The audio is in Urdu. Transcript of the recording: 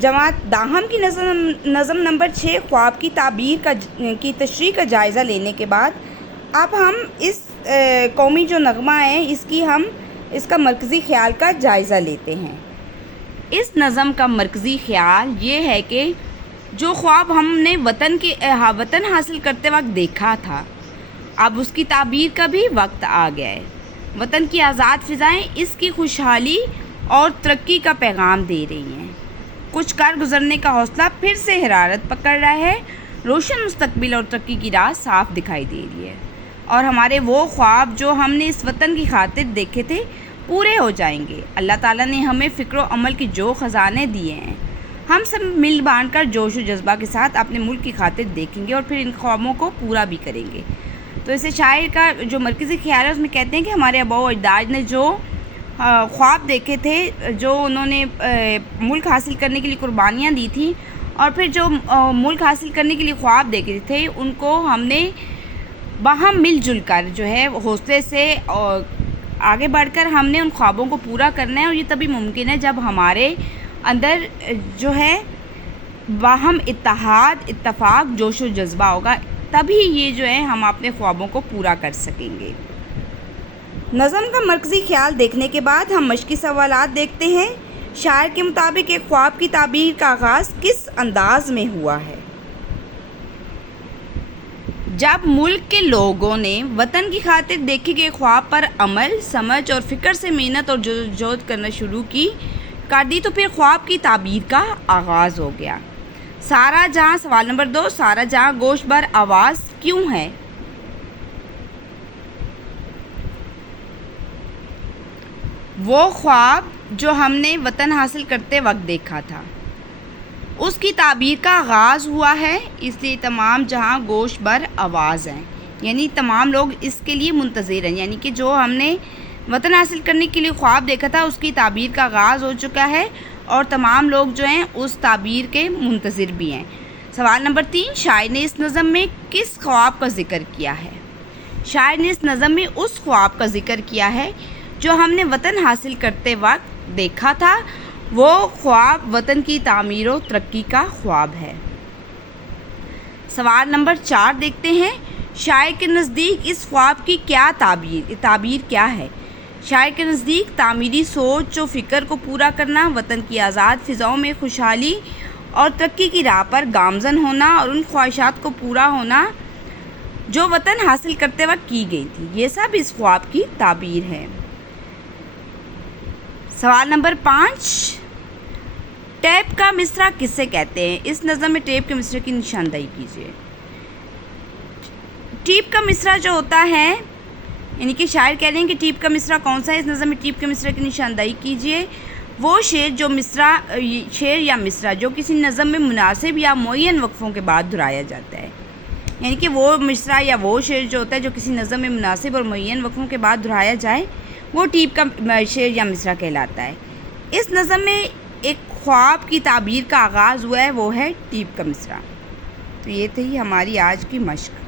جماعت داہم کی نظم نمبر 6 خواب کی تعبیر کی تشریح کا جائزہ لینے کے بعد اب ہم اس قومی جو نغمہ ہے اس کا مرکزی خیال کا جائزہ لیتے ہیں۔ اس نظم کا مرکزی خیال یہ ہے کہ جو خواب ہم نے وطن حاصل کرتے وقت دیکھا تھا، اب اس کی تعبیر کا بھی وقت آ گیا ہے۔ وطن کی آزاد فضائیں اس کی خوشحالی اور ترقی کا پیغام دے رہی ہیں۔ کچھ کر گزرنے کا حوصلہ پھر سے حرارت پکڑ رہا ہے، روشن مستقبل اور ترقی کی راہ صاف دکھائی دے رہی ہے، اور ہمارے وہ خواب جو ہم نے اس وطن کی خاطر دیکھے تھے پورے ہو جائیں گے۔ اللہ تعالیٰ نے ہمیں فکر و عمل کی جو خزانے دیے ہیں، ہم سب مل بانٹ کر جوش و جذبہ کے ساتھ اپنے ملک کی خاطر دیکھیں گے اور پھر ان خوابوں کو پورا بھی کریں گے۔ تو اسے شاعر کا جو مرکزی خیال ہے اس میں کہتے ہیں کہ ہمارے آباء و اجداد نے جو خواب دیکھے تھے، جو انہوں نے ملک حاصل کرنے کے لیے قربانیاں دی تھیں، اور پھر جو ملک حاصل کرنے کے لیے خواب دیکھے تھے، ان کو ہم نے باہم مل جل کر جو ہے حوصلے سے آگے بڑھ کر ہم نے ان خوابوں کو پورا کرنا ہے، اور یہ تبھی ممکن ہے جب ہمارے اندر جو ہے باہم اتحاد، اتفاق، جوش و جذبہ ہوگا، تبھی یہ جو ہے ہم اپنے خوابوں کو پورا کر سکیں گے۔ نظم کا مرکزی خیال دیکھنے کے بعد ہم مشقی سوالات دیکھتے ہیں۔ شاعر کے مطابق ایک خواب کی تعبیر کا آغاز کس انداز میں ہوا ہے؟ جب ملک کے لوگوں نے وطن کی خاطر دیکھے گئے خواب پر عمل، سمجھ اور فکر سے محنت اور جدوجہد کرنا شروع کر دی تو پھر خواب کی تعبیر کا آغاز ہو گیا۔ سارا جہاں، سوال نمبر 2، سارا جہاں گوش بر آواز کیوں ہے؟ وہ خواب جو ہم نے وطن حاصل کرتے وقت دیکھا تھا، اس کی تعبیر کا آغاز ہوا ہے، اس لیے تمام جہاں گوش بر آواز ہیں، یعنی تمام لوگ اس کے لیے منتظر ہیں، یعنی کہ جو ہم نے وطن حاصل کرنے کے لیے خواب دیکھا تھا اس کی تعبیر کا آغاز ہو چکا ہے، اور تمام لوگ جو ہیں اس تعبیر کے منتظر بھی ہیں۔ سوال نمبر 3، شاعر نے اس نظم میں کس خواب کا ذکر کیا ہے؟ شاعر نے اس نظم میں اس خواب کا ذکر کیا ہے جو ہم نے وطن حاصل کرتے وقت دیکھا تھا، وہ خواب وطن کی تعمیر و ترقی کا خواب ہے۔ سوال نمبر 4 دیکھتے ہیں، شاعر کے نزدیک اس خواب کی کیا تعبیر کیا ہے؟ شاعر کے نزدیک تعمیری سوچ و فکر کو پورا کرنا، وطن کی آزاد فضاؤں میں خوشحالی اور ترقی کی راہ پر گامزن ہونا، اور ان خواہشات کو پورا ہونا جو وطن حاصل کرتے وقت کی گئی تھی، یہ سب اس خواب کی تعبیر ہے۔ سوال نمبر 5، ٹیپ کا مصرع کسے کہتے ہیں؟ اس نظم میں ٹیپ کے مصرع کی نشاندہی کیجیے۔ ٹیپ کا مصرع جو ہوتا ہے، یعنی کہ شاعر کہہ رہے ہیں کہ ٹیپ کا مصرع کون سا ہے، اس نظم میں ٹیپ کے مصرع کی نشاندہی کیجیے۔ وہ شعر یا مصرع جو کسی نظم میں مناسب یا معین وقفوں کے بعد دہرایا جاتا ہے، یعنی کہ وہ مصرع یا وہ شعر جو ہوتا ہے جو کسی نظم میں مناسب اور معین وقفوں کے بعد دہرایا جائے، وہ ٹیپ کا شعر یا مصرع کہلاتا ہے۔ اس نظم میں ایک خواب کی تعبیر کا آغاز ہوا ہے، وہ ہے ٹیپ کا مصرع۔ تو یہ تھی ہماری آج کی مشق۔